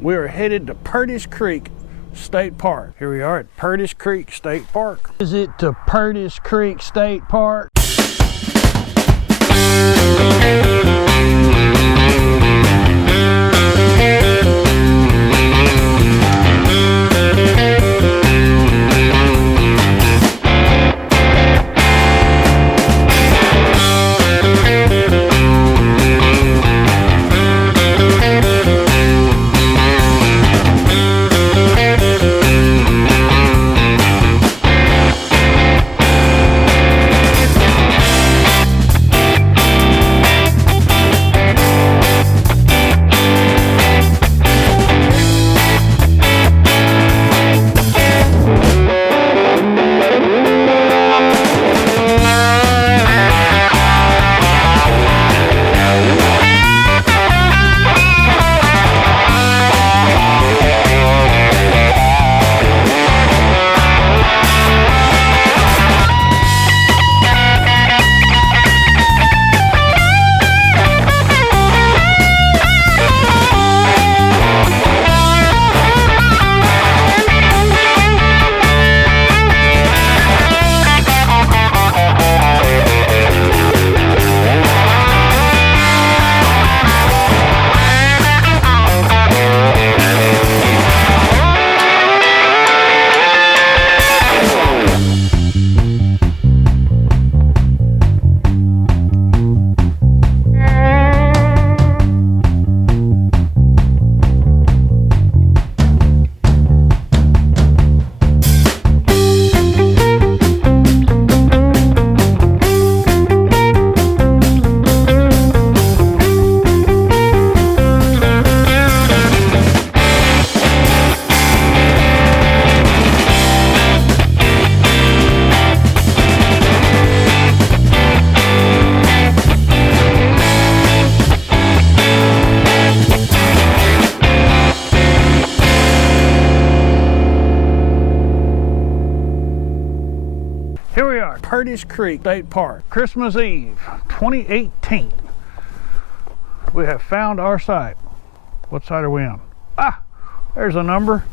We are headed to Purtis Creek State Park. Here we are at Purtis Creek State Park. Is it to Purtis Creek State Park? Here we are, Purtis Creek State Park, Christmas Eve, 2018. We have found our site. What site are we on? Ah, there's a number.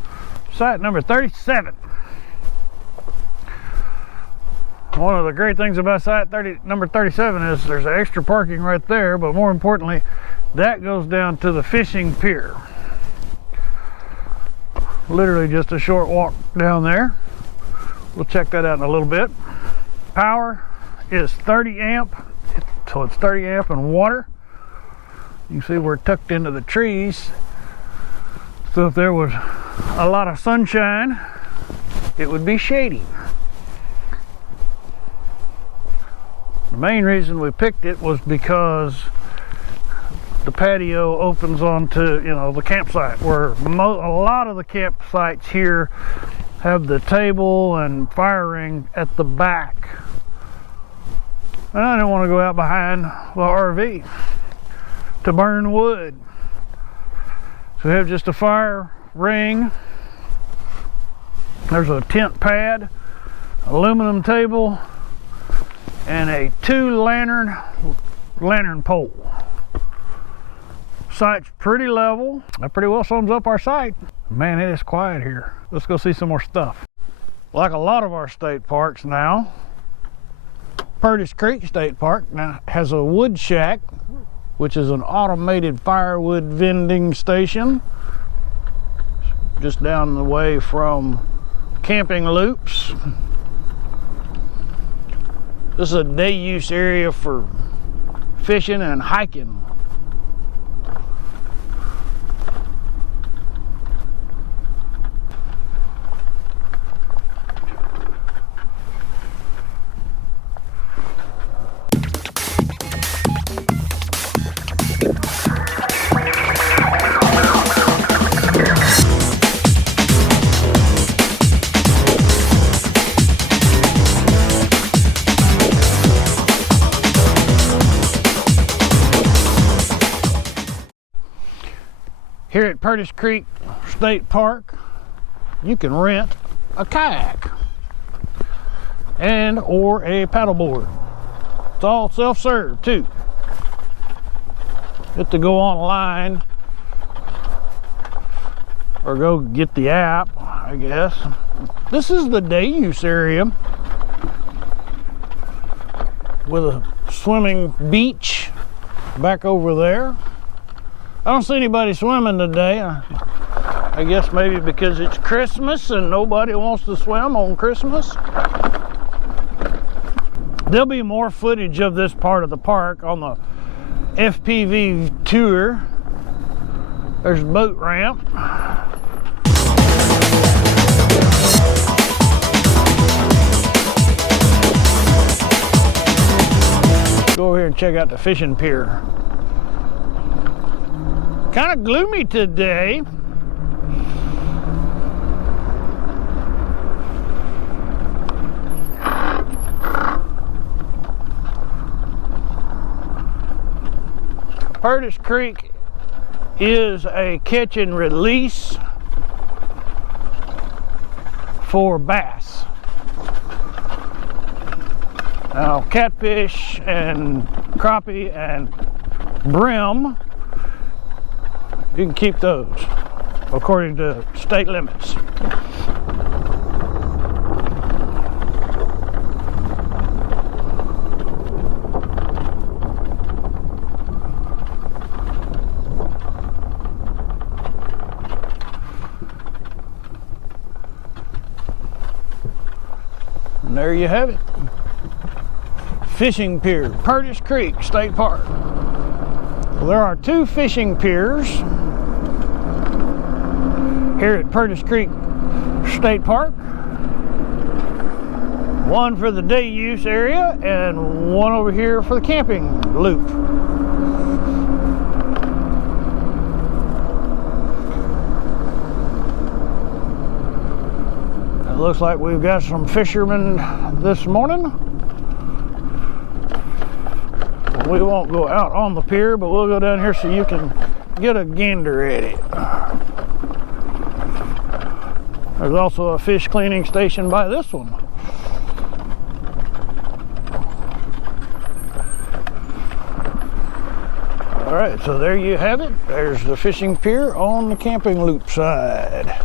Site number 37. One of the great things about site number 37 is there's extra parking right there, but more importantly, that goes down to the fishing pier. Literally just a short walk down there. We'll check that out in a little bit. Power is 30 amp, so it's 30 amp and water. You can see we're tucked into the trees, so if there was a lot of sunshine, it would be shady. The main reason we picked it was because the patio opens onto, the campsite, where a lot of the campsites here have the table and fire ring at the back. And I didn't want to go out behind the RV to burn wood. So we have just a fire ring. There's a tent pad, aluminum table, and a 2 lantern pole. Site's pretty level. That pretty well sums up our site. Man, it is quiet here. Let's go see some more stuff. Like a lot of our state parks now, Purtis Creek State Park now has a wood shack, which is an automated firewood vending station just down the way from camping loops. This is a day use area for fishing and hiking. Here at Purtis Creek State Park, you can rent a kayak and or a paddleboard. It's all self-serve too. You have to go online or go get the app, I guess. This is the day use area with a swimming beach back over there. I don't see anybody swimming today. I guess maybe because it's Christmas and nobody wants to swim on Christmas. There'll be more footage of this part of the park on the FPV tour. There's a boat ramp. Go over here and check out the fishing pier. Kind of gloomy today. Purtis Creek is a catch and release for bass. Now, catfish and crappie and brim, you can keep those according to state limits. And there you have it. Fishing pier, Purtis Creek State Park. Well, there are two fishing piers here at Purtis Creek State Park. One for the day use area and one over here for the camping loop. It looks like we've got some fishermen this morning. We won't go out on the pier, but we'll go down here so you can get a gander at it. There's also a fish cleaning station by this one. All right, so there you have it. There's the fishing pier on the camping loop side.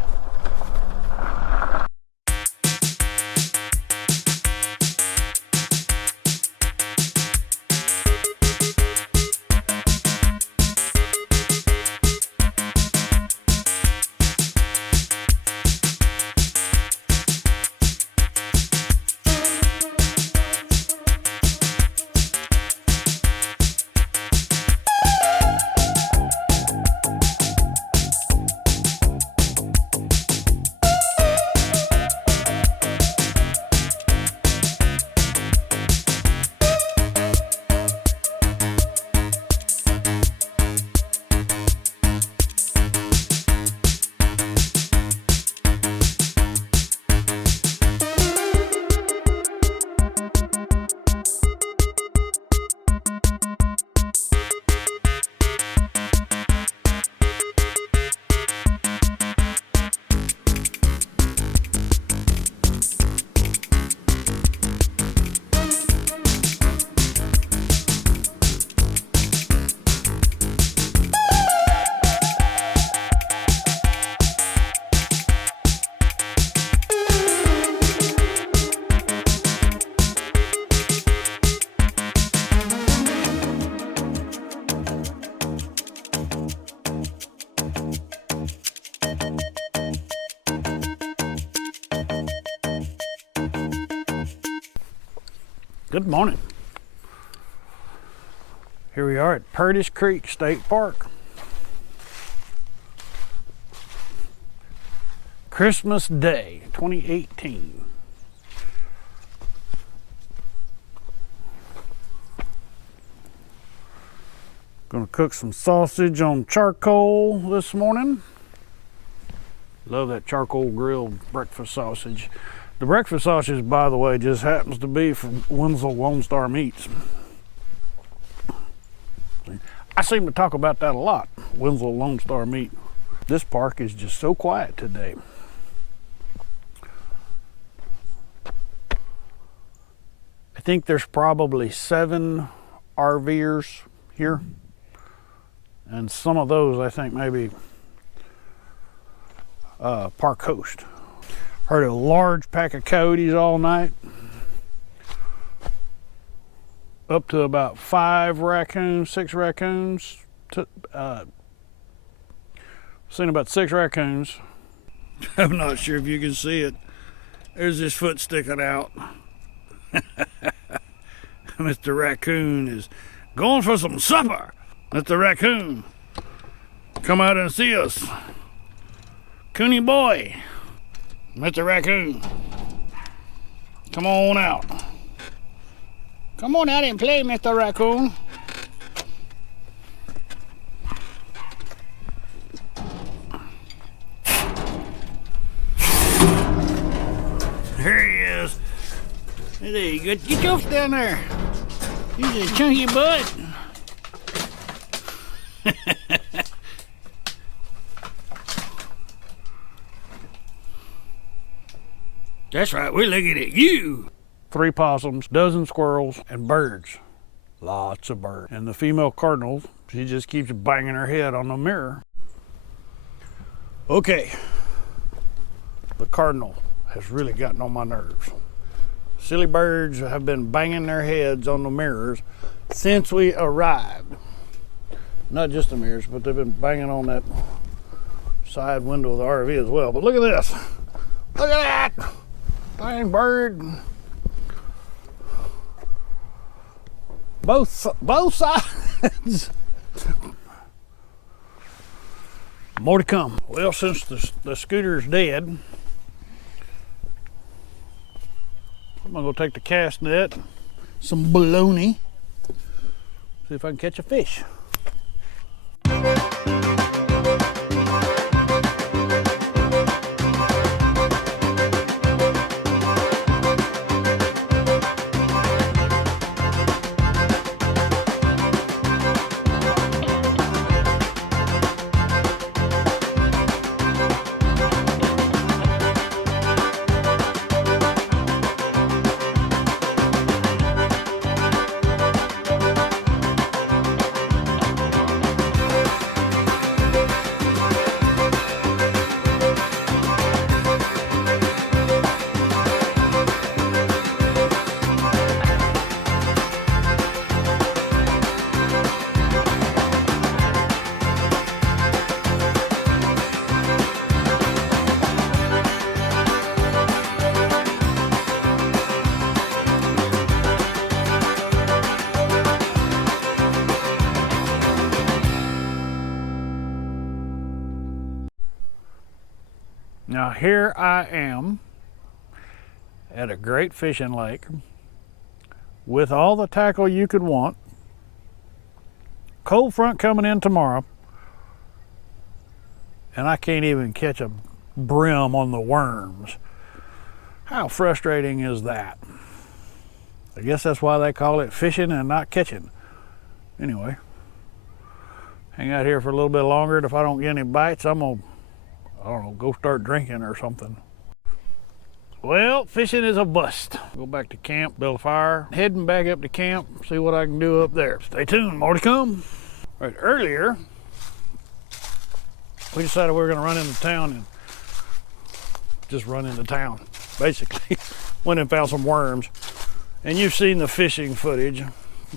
Good morning. Here we are at Purtis Creek State Park. Christmas Day 2018. Gonna cook some sausage on charcoal this morning. Love that charcoal grilled breakfast sausage. The breakfast sausage, by the way, just happens to be from Winslow Lone Star Meats. I seem to talk about that a lot, Winslow Lone Star Meat. This park is just so quiet today. I think there's probably 7 RVers here. And some of those, I think maybe Park Coast. Heard a large pack of coyotes all night. Up to about 5 raccoons, 6 raccoons. Seen about 6 raccoons. I'm not sure if you can see it. There's his foot sticking out. Mr. Raccoon is going for some supper. Mr. Raccoon, come out and see us. Cooney boy. Mr. Raccoon, come on out. Come on out and play, Mr. Raccoon. There he is. There you go. Get your down there. You just chunky butt. That's right, we're looking at you. 3 possums, dozen squirrels, and birds. Lots of birds. And the female cardinal, she just keeps banging her head on the mirror. Okay, the cardinal has really gotten on my nerves. Silly birds have been banging their heads on the mirrors since we arrived. Not just the mirrors, but they've been banging on that side window of the RV as well. But look at this. Look at that. Dang bird. Both sides. More to come. Well, since the scooter's dead, I'm gonna go take the cast net, some bologna, see if I can catch a fish. Now here I am at a great fishing lake with all the tackle you could want. Cold front coming in tomorrow, and I can't even catch a brim on the worms. How frustrating is that? I guess that's why they call it fishing and not catching. Anyway, hang out here for a little bit longer, and if I don't get any bites, I'm gonna, I don't know, go start drinking or something. Well, fishing is a bust. Go back to camp, build a fire, heading back up to camp, see what I can do up there. Stay tuned, more to come. Right, earlier, we decided we were gonna run into town and just run into town, basically. Went and found some worms. And you've seen the fishing footage.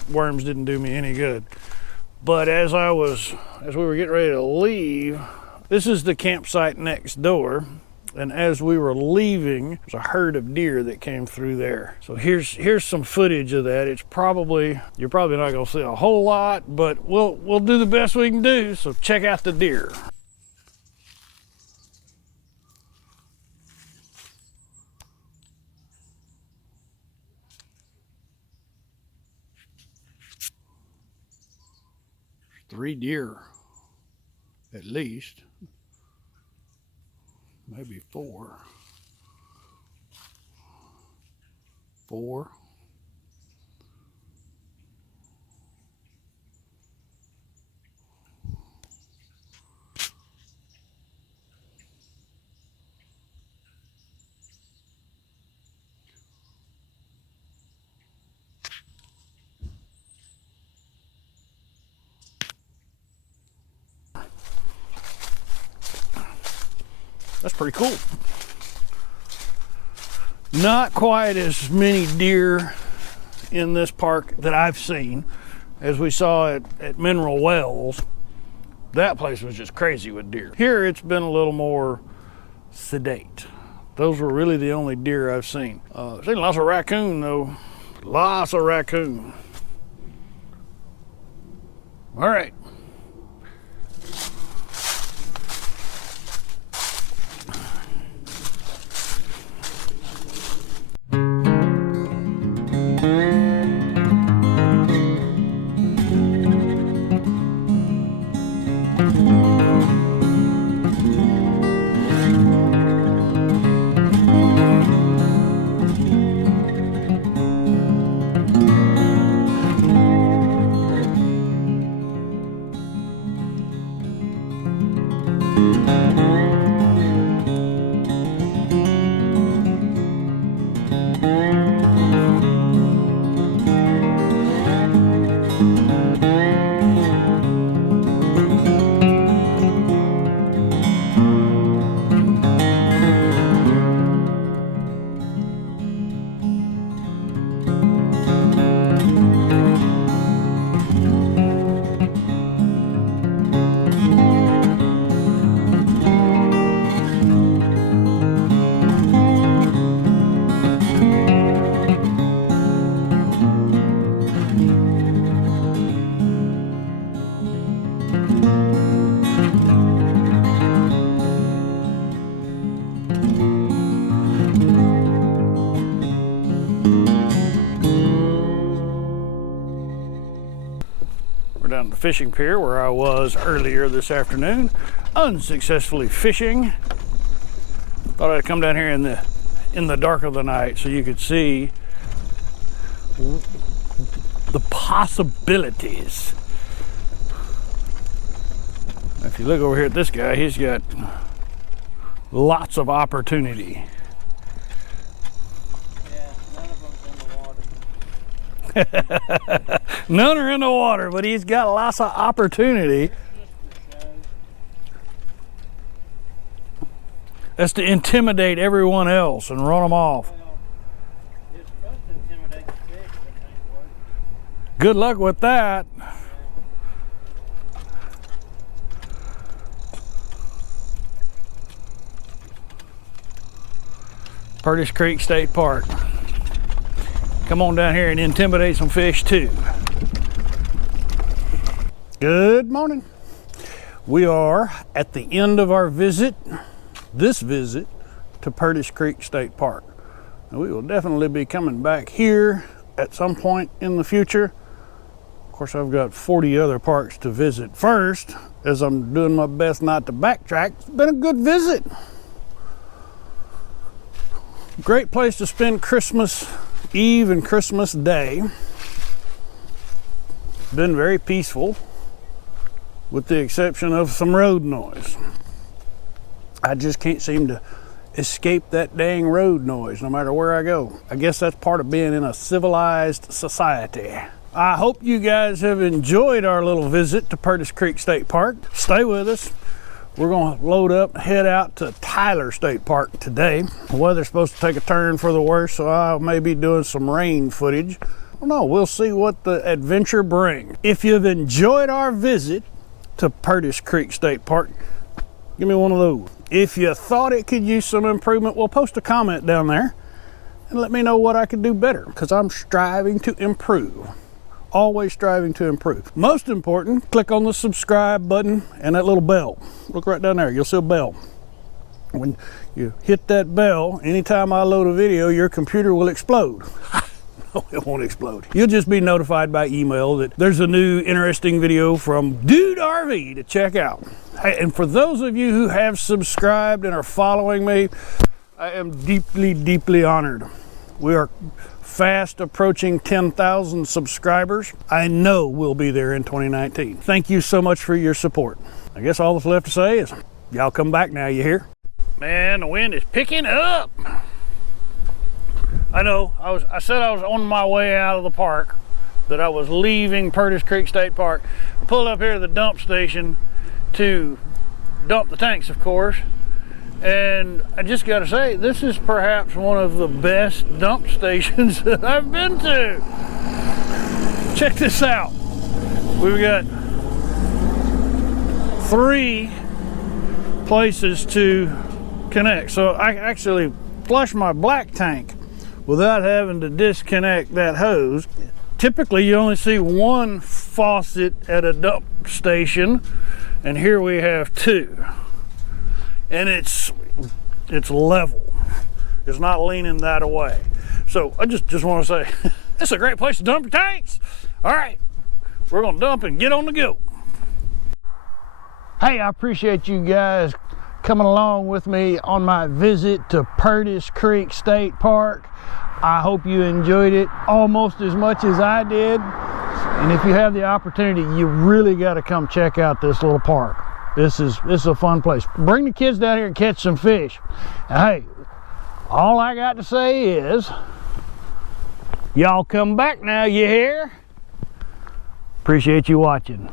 Worms didn't do me any good. But as we were getting ready to leave, this is the campsite next door, and as we were leaving, there's a herd of deer that came through there. So here's some footage of that. You're probably not gonna see a whole lot, but we'll do the best we can do. So check out the deer. Three deer, at least. Maybe four. That's pretty cool. Not quite as many deer in this park that I've seen as we saw at Mineral Wells. That place was just crazy with deer. Here it's been a little more sedate. Those were really the only deer I've seen. Seen lots of raccoon though. Lots of raccoon. All right. Down at the fishing pier where I was earlier this afternoon, unsuccessfully fishing. Thought I'd come down here in the dark of the night so you could see the possibilities. If you look over here at this guy, he's got lots of opportunity. None are in the water, but he's got lots of opportunity. That's to intimidate everyone else and run them off. It's supposed to intimidate the fish, but it ain't working. Good luck with that. Purtis Creek State Park. Come on down here and intimidate some fish too. Good morning. We are at the end of our visit, this visit to Purtis Creek State Park. And we will definitely be coming back here at some point in the future. Of course, I've got 40 other parks to visit first, as I'm doing my best not to backtrack. It's been a good visit. Great place to spend Christmas Eve and Christmas Day. Been very peaceful, with the exception of some road noise. I just can't seem to escape that dang road noise no matter where I go. I guess that's part of being in a civilized society. I hope you guys have enjoyed our little visit to Purtis Creek State Park. Stay with us. We're going to load up and head out to Tyler State Park today. The weather's supposed to take a turn for the worse, so I may be doing some rain footage. I don't know, we'll see what the adventure brings. If you've enjoyed our visit to Purtis Creek State Park, give me one of those. If you thought it could use some improvement, well, post a comment down there and let me know what I could do better, because I'm striving to improve. Always striving to improve. Most important, click on the subscribe button and that little bell. Look right down there, you'll see a bell. When you hit that bell, anytime I load a video, your computer will explode. No, it won't explode. You'll just be notified by email that there's a new interesting video from DudeRv to check out. Hey, and for those of you who have subscribed and are following me, I am deeply, deeply honored. We are fast approaching 10,000 subscribers. I know we'll be there in 2019. Thank you so much for your support. I guess all that's left to say is, y'all come back now, you hear? Man, the wind is picking up. I know, I said I was on my way out of the park, that I was leaving Purtis Creek State Park. I pulled up here to the dump station to dump the tanks, of course. And I just got to say, this is perhaps one of the best dump stations that I've been to. Check this out. We've got 3 places to connect. So I actually flush my black tank without having to disconnect that hose. Typically, you only see 1 faucet at a dump station, and here we have 2. And it's level. It's not leaning that away. So I just want to say, it's a great place to dump your tanks. All right, we're gonna dump and get on the go. Hey, I appreciate you guys coming along with me on my visit to Purtis Creek State Park. I hope you enjoyed it almost as much as I did. And if you have the opportunity, you really got to come check out this little park. This is a fun place. Bring the kids down here and catch some fish. And hey, all I got to say is, y'all come back now, you hear? Appreciate you watching.